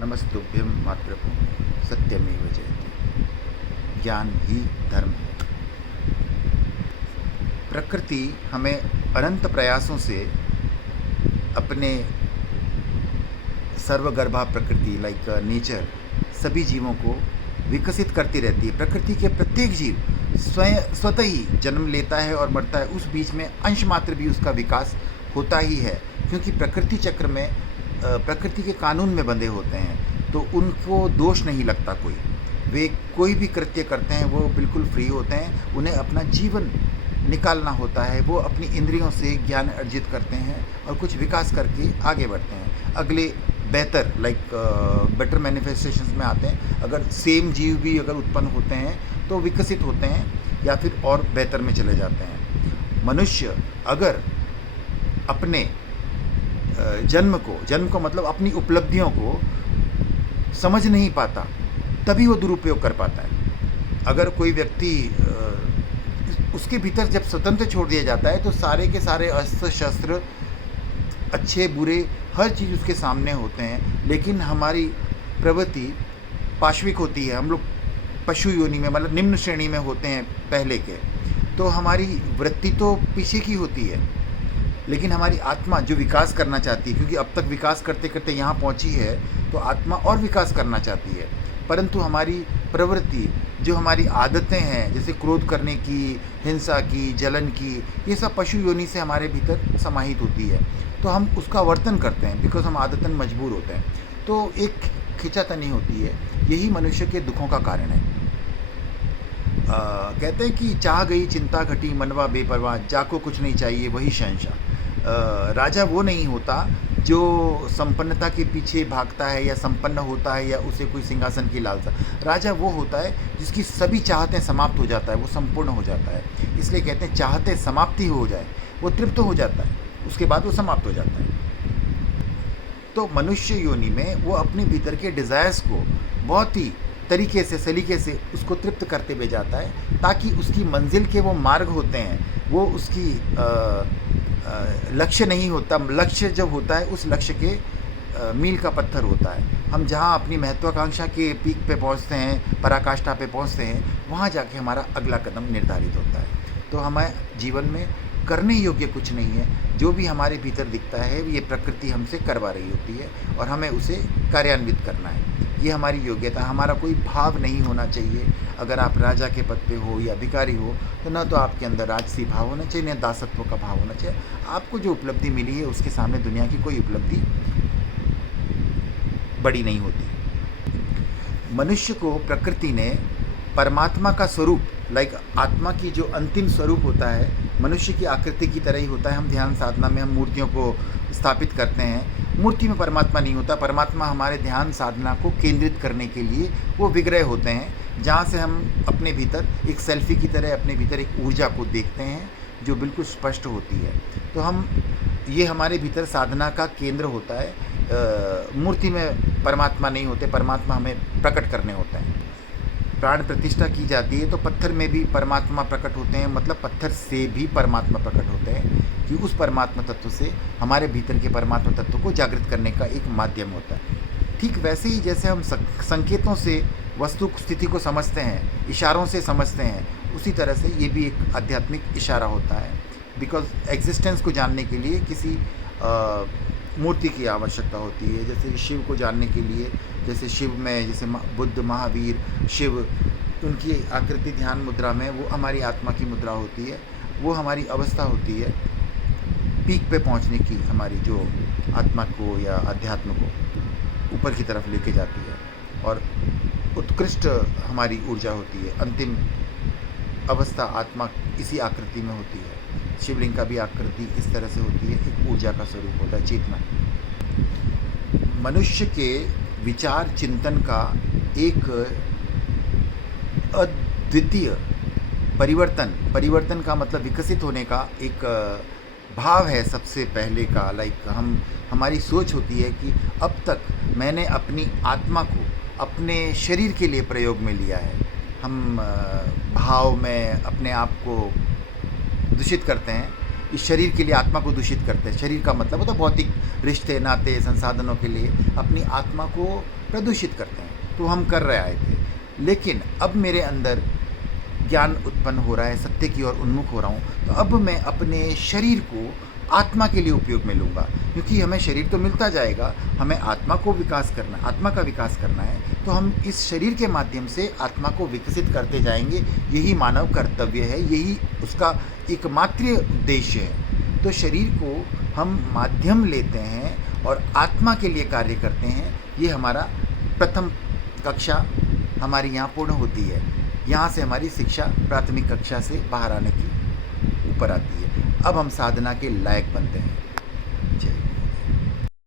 नमस्तुभ्यं मातृभूमि सत्यमेव जयते। ज्ञान ही धर्म है। प्रकृति हमें अनंत प्रयासों से अपने सर्वगर्भा प्रकृति लाइक नेचर सभी जीवों को विकसित करती रहती है। प्रकृति के प्रत्येक जीव स्वतः ही जन्म लेता है और मरता है, उस बीच में अंश मात्र भी उसका विकास होता ही है, क्योंकि प्रकृति चक्र में प्रकृति के कानून में बंधे होते हैं, तो उनको दोष नहीं लगता कोई। वे कोई भी कृत्य करते हैं वो बिल्कुल फ्री होते हैं। उन्हें अपना जीवन निकालना होता है, वो अपनी इंद्रियों से ज्ञान अर्जित करते हैं और कुछ विकास करके आगे बढ़ते हैं, अगले बेहतर बेटर मैनिफेस्टेशंस में आते हैं। अगर सेम जीव भी अगर उत्पन्न होते हैं तो विकसित होते हैं या फिर और बेहतर में चले जाते हैं। मनुष्य अगर अपने जन्म को मतलब अपनी उपलब्धियों को समझ नहीं पाता, तभी वो दुरुपयोग कर पाता है। अगर कोई व्यक्ति उसके भीतर जब स्वतंत्र छोड़ दिया जाता है तो सारे के सारे अस्त्र शस्त्र अच्छे बुरे हर चीज़ उसके सामने होते हैं, लेकिन हमारी प्रवृत्ति पाश्विक होती है। हम लोग पशु योनि में मतलब निम्न श्रेणी में होते हैं पहले के, तो हमारी वृत्ति तो पीछे की होती है, लेकिन हमारी आत्मा जो विकास करना चाहती है, क्योंकि अब तक विकास करते करते यहाँ पहुँची है, तो आत्मा और विकास करना चाहती है। परंतु हमारी प्रवृत्ति जो हमारी आदतें हैं, जैसे क्रोध करने की, हिंसा की, जलन की, ये सब पशु योनि से हमारे भीतर समाहित होती है, तो हम उसका वर्तन करते हैं बिकॉज हम आदतन मजबूर होते हैं। तो एक खिंचातनी होती है, यही मनुष्य के दुखों का कारण है। कहते हैं कि चाह गई चिंता घटी मनवा बेपरवाह, जाको कुछ नहीं चाहिए वही शहंशाह। राजा वो नहीं होता जो संपन्नता के पीछे भागता है या संपन्न होता है या उसे कोई सिंहासन की लालसा। राजा वो होता है जिसकी सभी चाहतें समाप्त हो जाता है, वो संपूर्ण हो जाता है। इसलिए कहते हैं चाहते समाप्ति हो जाए, वो तृप्त हो जाता है, उसके बाद वो समाप्त हो जाता है। तो मनुष्य योनि में वो अपने भीतर के डिज़ायर्स को बहुत ही तरीके से सलीके से उसको तृप्त करते हुए जाता है, ताकि उसकी मंजिल के वो मार्ग होते हैं, वो उसकी लक्ष्य नहीं होता। लक्ष्य जब होता है उस लक्ष्य के मील का पत्थर होता है। हम जहाँ अपनी महत्वाकांक्षा के पीक पे पहुँचते हैं, पराकाष्ठा पे पहुँचते हैं, वहाँ जाके हमारा अगला कदम निर्धारित होता है। तो हमें जीवन में करने योग्य कुछ नहीं है, जो भी हमारे भीतर दिखता है ये प्रकृति हमसे करवा रही होती है और हमें उसे कार्यान्वित करना है। ये हमारी योग्यता, हमारा कोई भाव नहीं होना चाहिए। अगर आप राजा के पद पे हो या भिखारी हो, तो न तो आपके अंदर राजसी भाव होना चाहिए, न दासत्व का भाव होना चाहिए। आपको जो उपलब्धि मिली है उसके सामने दुनिया की कोई उपलब्धि बड़ी नहीं होती। मनुष्य को प्रकृति ने परमात्मा का स्वरूप आत्मा की जो अंतिम स्वरूप होता है, मनुष्य की आकृति की तरह ही होता है। हम ध्यान साधना में हम मूर्तियों को स्थापित करते हैं, मूर्ति में परमात्मा नहीं होता। परमात्मा हमारे ध्यान साधना को केंद्रित करने के लिए वो विग्रह होते हैं, जहाँ से हम अपने भीतर एक सेल्फी की तरह अपने भीतर एक ऊर्जा को देखते हैं जो बिल्कुल स्पष्ट होती है। तो हम ये हमारे भीतर साधना का केंद्र होता है। मूर्ति में परमात्मा नहीं होते, परमात्मा हमें प्रकट करने होते हैं। प्राण प्रतिष्ठा की जाती है तो पत्थर में भी परमात्मा प्रकट होते हैं, मतलब पत्थर से भी परमात्मा प्रकट होते हैं, कि उस परमात्मा तत्व से हमारे भीतर के परमात्मा तत्व को जागृत करने का एक माध्यम होता है। ठीक वैसे ही जैसे हम संकेतों से वस्तु स्थिति को समझते हैं, इशारों से समझते हैं, उसी तरह से ये भी एक आध्यात्मिक इशारा होता है। बिकॉज एग्जिस्टेंस को जानने के लिए किसी मूर्ति की आवश्यकता होती है। जैसे शिव को जानने के लिए, जैसे शिव में जैसे बुद्ध, महावीर, शिव, उनकी आकृति ध्यान मुद्रा में वो हमारी आत्मा की मुद्रा होती है, वो हमारी अवस्था होती है पीक पे पहुंचने की, हमारी जो आत्मा को या अध्यात्म को ऊपर की तरफ लेके जाती है, और उत्कृष्ट हमारी ऊर्जा होती है। अंतिम अवस्था आत्मा इसी आकृति में होती है। शिवलिंग का भी आकृति इस तरह से होती है, एक ऊर्जा का स्वरूप होता है, चेतना। मनुष्य के विचार चिंतन का एक अद्वितीय परिवर्तन का मतलब विकसित होने का एक भाव है सबसे पहले का। हमारी सोच होती है कि अब तक मैंने अपनी आत्मा को अपने शरीर के लिए प्रयोग में लिया है। हम भाव में अपने आप को दूषित करते हैं इस शरीर के लिए आत्मा को दूषित करते हैं। शरीर का मतलब होता है भौतिक रिश्ते नाते संसाधनों के लिए अपनी आत्मा को प्रदूषित करते हैं। तो हम कर रहे आए थे, लेकिन अब मेरे अंदर ज्ञान उत्पन्न हो रहा है, सत्य की ओर उन्मुख हो रहा हूँ, तो अब मैं अपने शरीर को आत्मा के लिए उपयोग में लूँगा, क्योंकि हमें शरीर तो मिलता जाएगा, हमें आत्मा को विकास करना, आत्मा का विकास करना है, तो हम इस शरीर के माध्यम से आत्मा को विकसित करते जाएंगे। यही मानव कर्तव्य है, यही उसका एकमात्र उद्देश्य है। तो शरीर को हम माध्यम लेते हैं और आत्मा के लिए कार्य करते हैं। ये हमारा प्रथम कक्षा हमारी यहाँ पूर्ण होती है। यहाँ से हमारी शिक्षा प्राथमिक कक्षा से बाहर आने की ऊपर आती है। अब हम साधना के लायक बनते हैं।